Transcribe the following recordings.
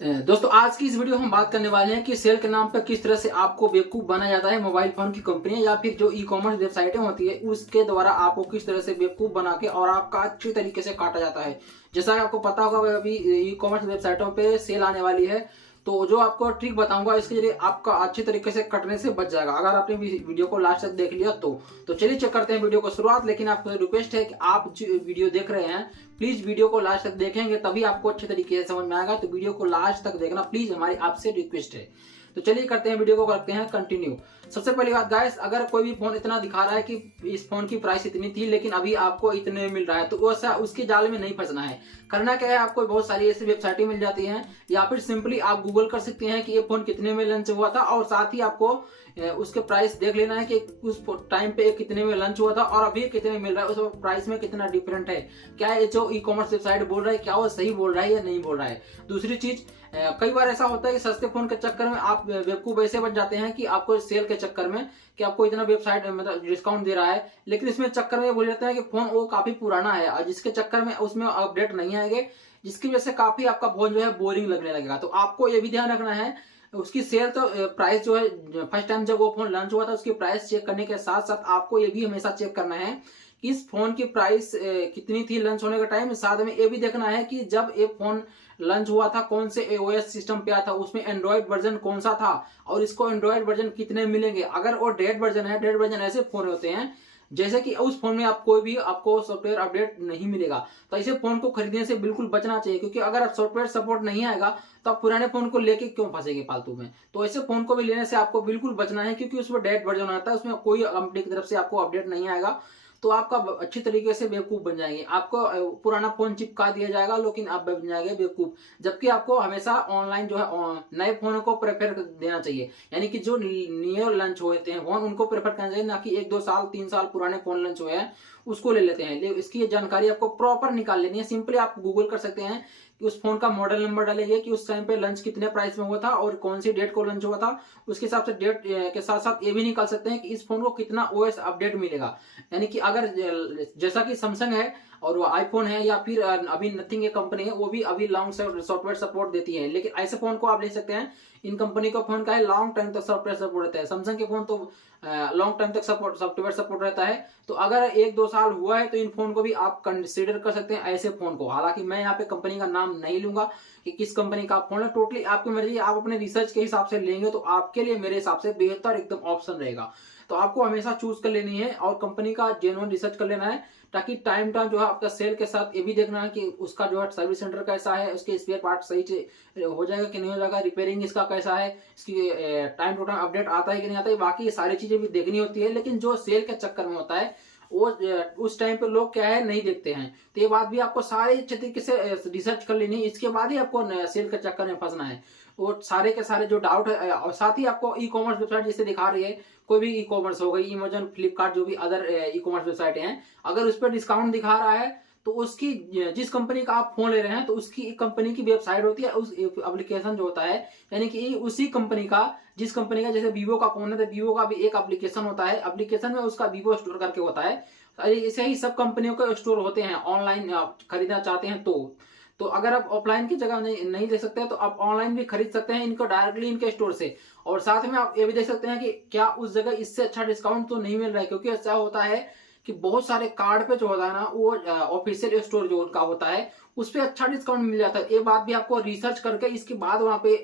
दोस्तों आज की इस वीडियो में हम बात करने वाले हैं कि सेल के नाम पर किस तरह से आपको बेवकूफ बनाया जाता है मोबाइल फोन की कंपनियां या फिर जो ई कॉमर्स वेबसाइटें होती है उसके द्वारा आपको किस तरह से बेवकूफ बना के और आपका अच्छी तरीके से काटा जाता है। जैसा कि आपको पता होगा अभी ई कॉमर्स वेबसाइटों पे सेल आने वाली है, तो जो आपको ट्रिक बताऊंगा इसके जरिए आपका अच्छे तरीके से कटने से बच जाएगा अगर आपने वीडियो को लास्ट तक देख लिया तो चलिए चेक करते हैं वीडियो को शुरुआत। लेकिन आपको रिक्वेस्ट है कि आप जो वीडियो देख रहे हैं प्लीज वीडियो को लास्ट तक देखेंगे तभी आपको अच्छे तरीके से समझ में आएगा, तो वीडियो को लास्ट तक देखना प्लीज, हमारी आपसे रिक्वेस्ट है। तो चलिए करते हैं वीडियो को, करते हैं कंटिन्यू। सबसे पहली बात गाइस, अगर कोई भी फोन इतना दिखा रहा है कि इस फोन की प्राइस इतनी थी लेकिन अभी आपको इतने में मिल रहा है, तो वैसा उसके जाल में नहीं फंसना है। करना क्या है, आपको बहुत सारी ऐसी वेबसाइटें मिल जाती हैं या फिर सिंपली आप गूगल कर सकते हैं कि ये फोन कितने में लॉन्च हुआ था और साथ ही आपको उसके प्राइस देख लेना है कि उस टाइम पे कितने में लॉन्च हुआ था और अभी कितने में मिल रहा है, उस प्राइस में कितना डिफरेंट है। क्या ये जो ई कॉमर्स वेबसाइट बोल रहा है क्या वो सही बोल रहा है या नहीं बोल रहा है। दूसरी चीज, कई बार ऐसा होता है कि सस्ते फोन के चक्कर में आप बेवकूफ ऐसे बन जाते हैं कि आपको सेल के चक्कर में कि आपको इतना वेबसाइट मतलब डिस्काउंट दे रहा है, लेकिन इसमें चक्कर में भूल जाते हैं कि फोन वो काफी पुराना है और जिसके चक्कर में उसमें अपडेट नहीं आएंगे, जिसकी वजह से काफी आपका फोन जो है बोरिंग लगने लगेगा। तो आपको ये भी ध्यान रखना है उसकी सेल तो प्राइस जो है फर्स्ट टाइम जब वो फोन लॉन्च हुआ था उसकी प्राइस चेक करने के साथ साथ आपको ये भी हमेशा चेक करना है कि इस फोन की प्राइस कितनी थी लॉन्च होने का टाइम। साथ में ये भी देखना है कि जब ये फोन लॉन्च हुआ था कौन से ओएस सिस्टम पे आया था, उसमें एंड्रॉइड वर्जन कौन सा था और इसको एंड्रॉइड वर्जन कितने मिलेंगे। अगर वो डेड वर्जन है, डेड वर्जन ऐसे फोन होते हैं जैसे कि उस फोन में आप कोई भी आपको सॉफ्टवेयर अपडेट नहीं मिलेगा, तो ऐसे फोन को खरीदने से बिल्कुल बचना चाहिए, क्योंकि अगर सॉफ्टवेयर सपोर्ट नहीं आएगा तो आप पुराने फोन को लेके क्यों फंसेंगे फालतू में। तो ऐसे फोन को भी लेने से आपको बिल्कुल बचना है, क्योंकि उसमें डेड वर्जन आता है, उसमें कोई कंपनी की तरफ से आपको अपडेट नहीं आएगा, तो आपका अच्छी तरीके से बेवकूफ बन जाएंगे। आपको पुराना फोन चिपका दिया जाएगा लेकिन आप बन जाएंगे बेवकूफ। जबकि आपको हमेशा ऑनलाइन जो है नए फोनों को प्रेफर देना चाहिए, यानी कि जो नियर लॉन्च होते हैं फोन उनको प्रेफर करना चाहिए, ना कि 1-2 साल 3 साल पुराने फोन लॉन्च हुए हैं उसको ले लेते हैं। इसकी जानकारी आपको प्रॉपर निकाल लेनी है। सिंपली आप गूगल कर सकते हैं कि उस फोन का मॉडल नंबर डालेंगे कि उस टाइम पे लॉन्च कितने प्राइस में हुआ था और कौन सी डेट को लॉन्च हुआ था, उसके हिसाब से डेट के साथ साथ ये भी निकाल सकते हैं कि इस फोन को कितना ओएस अपडेट मिलेगा। यानी कि अगर जैसा कि सैमसंग है और वो आईफोन है या फिर अभी नथिंग एक कंपनी है वो भी अभी लॉन्ग सॉफ्टवेयर सपोर्ट देती है, लेकिन ऐसे फोन को आप ले सकते हैं। इन कंपनी का फोन का है लॉन्ग टाइम तक सॉफ्टवेयर सपोर्ट रहता है, सैमसंग के फोन तो लॉन्ग टाइम तक सॉफ्टवेयर सपोर्ट रहता है। तो अगर 1-2 साल हुआ है तो इन फोन को भी आप कंसिडर कर सकते हैं ऐसे फोन को। हालांकि मैं यहाँ पे कंपनी का नाम नहीं लूंगा कि किस कंपनी का फोन है, टोटली आपकी मर्जी, आप अपने रिसर्च के हिसाब से लेंगे तो आपके लिए मेरे हिसाब से बेहतर एकदम ऑप्शन रहेगा। तो आपको हमेशा चूज कर लेनी है और कंपनी का जेन्युइन रिसर्च कर लेना है, ताकि टाइम जो है आपका सेल के साथ ये भी देखना है कि उसका जो है सर्विस सेंटर कैसा है, उसके स्पेयर पार्ट सही से हो जाएगा कि नहीं हो जाएगा, रिपेयरिंग इसका कैसा है, इसकी टाइम टू टाइम अपडेट आता है कि नहीं आता है, बाकी ये सारी चीजें भी देखनी होती है। लेकिन जो सेल के चक्कर में होता है वो उस टाइम पे लोग क्या है नहीं देखते हैं, तो ये बात भी आपको सारे अच्छे तरीके से रिसर्च कर लेनी है, इसके बाद ही आपको सेल के चक्कर में फंसना है। वो सारे के सारे जो डाउट है और साथ ही आपको ई कॉमर्स वेबसाइट जैसे दिखा रही है, कोई भी ई कॉमर्स हो गई, अमेजन, फ्लिपकार्ट, जो भी अदर ई कॉमर्स वेबसाइट हैं, अगर उस पर डिस्काउंट दिखा रहा है तो उसकी जिस कंपनी का आप फोन ले रहे हैं तो उसकी एक कंपनी की वेबसाइट होती है, उस एप्लीकेशन जो होता है, यानी कि उसी कंपनी का, जिस कंपनी का, जैसे वीवो का फोन है तो वीवो का भी एक एप्लीकेशन होता है, एप्लीकेशन में उसका वीवो स्टोर करके होता है। ऐसे ही सब कंपनियों के स्टोर होते हैं, ऑनलाइन खरीदना चाहते हैं तो अगर आप ऑफलाइन की जगह नहीं ले सकते तो आप ऑनलाइन भी खरीद सकते हैं इनको डायरेक्टली इनके स्टोर से। और साथ में आप ये भी देख सकते हैं कि क्या उस जगह इससे अच्छा डिस्काउंट तो नहीं मिल रहा है, क्योंकि ऐसा होता है कि बहुत सारे कार्ड पे जो होता है ना वो ऑफिशियल स्टोर जो उनका होता है उस पर अच्छा डिस्काउंट मिल जाता है। ये बात भी आपको रिसर्च करके इसके बाद वहां पे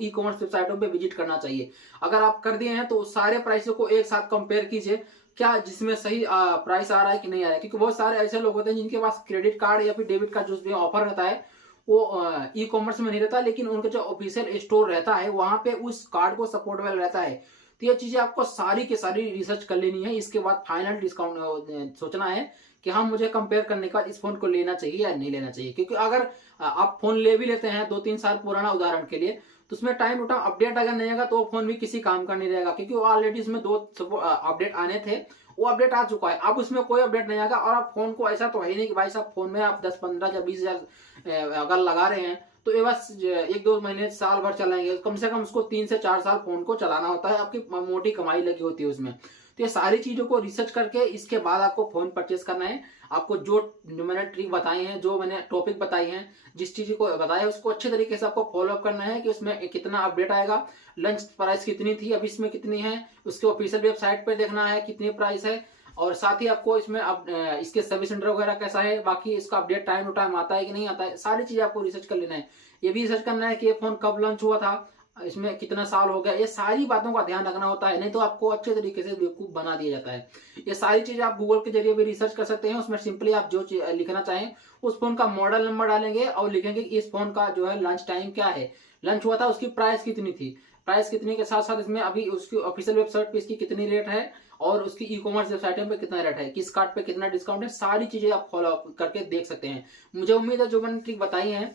ई कॉमर्स वेबसाइटों पे विजिट करना चाहिए। अगर आप कर दिए हैं तो सारे प्राइसों को एक साथ कंपेयर कीजिए, क्या जिसमें सही प्राइस आ रहा है कि नहीं आ रहा है, क्योंकि बहुत सारे ऐसे लोग होते हैं जिनके पास क्रेडिट कार्ड या फिर डेबिट कार्ड जो भी ऑफर रहता है वो ई कॉमर्स में नहीं रहता, लेकिन उनका जो ऑफिशियल स्टोर रहता है वहां पे उस कार्ड को सपोर्टेबल रहता है। तो ये चीजें आपको सारी की सारी रिसर्च कर लेनी है, इसके बाद फाइनल डिस्काउंट सोचना है कि हाँ मुझे कंपेयर करने के बाद इस फोन को लेना चाहिए या नहीं लेना चाहिए। क्योंकि अगर आप फोन ले भी लेते हैं 2-3 साल पुराना उदाहरण के लिए, तो उसमें टाइम टू टाइम अपडेट अगर नहीं आएगा तो वो फोन भी किसी काम का नहीं रहेगा, क्योंकि वो ऑलरेडी इसमें 2 अपडेट आने थे, वो अपडेट आ चुका है, अब उसमें कोई अपडेट नहीं आएगा। और आप फोन को ऐसा तो है ही नहीं कि भाई साहब फोन में आप 10-15 या 20 हजार अगर लगा रहे हैं तो ये बस 1-2 महीने साल भर चलाएंगे, कम से कम उसको 3 से 4 साल फोन को चलाना होता है, आपकी मोटी कमाई लगी होती है उसमें। तो ये सारी चीजों को रिसर्च करके इसके बाद आपको फोन परचेस करना है। आपको जो मैंने ट्रिक बताई है, जो मैंने टॉपिक बताई है, जिस चीज को बताया है उसको अच्छे तरीके से आपको फॉलो अप करना है कि उसमें कितना अपडेट आएगा, लंच प्राइस कितनी थी, अभी इसमें कितनी है, उसके ऑफिशियल वेबसाइट पे देखना है कितनी प्राइस है, और साथ ही आपको इसमें इसके सर्विस सेंटर वगैरह कैसा है, बाकी इसका अपडेट टाइम टू टाइम आता है कि नहीं आता है, सारी चीजें आपको रिसर्च कर लेना है। ये भी रिसर्च करना है कि ये फोन कब लॉन्च हुआ था, इसमें कितना साल हो गया, ये सारी बातों का ध्यान रखना होता है, नहीं तो आपको अच्छे तरीके से बेवकूफ बना दिया जाता है। ये सारी चीजें आप गूगल के जरिए भी रिसर्च कर सकते हैं। उसमें सिंपली आप जो लिखना चाहें उस फोन का मॉडल नंबर डालेंगे और लिखेंगे कि इस फोन का जो है लॉन्च टाइम क्या है, लॉन्च हुआ था, उसकी प्राइस कितनी थी, प्राइस कितने के साथ साथ इसमें अभी उसकी ऑफिशियल वेबसाइट पे इसकी कितनी रेट है और उसकी ई कॉमर्स वेबसाइट पे कितना रेट है, किस कार्ड पे कितना डिस्काउंट है, सारी चीजें आप फॉलो करके देख सकते हैं। मुझे उम्मीद है जो मैंने ट्रिक बताई है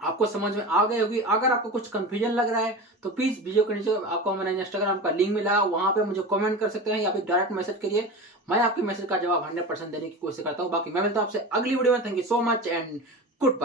आपको समझ में आ गई होगी। अगर आपको कुछ कंफ्यूजन लग रहा है तो प्लीज वीडियो के नीचे आपको मेरा इंस्टाग्राम का लिंक मिला, वहां पे मुझे कमेंट कर सकते हैं या फिर डायरेक्ट मैसेज करिए, मैं आपके मैसेज का जवाब 100% देने की कोशिश करता हूँ। बाकी मैं मिलता हूँ आपसे अगली वीडियो में। Thank you so much and good bye.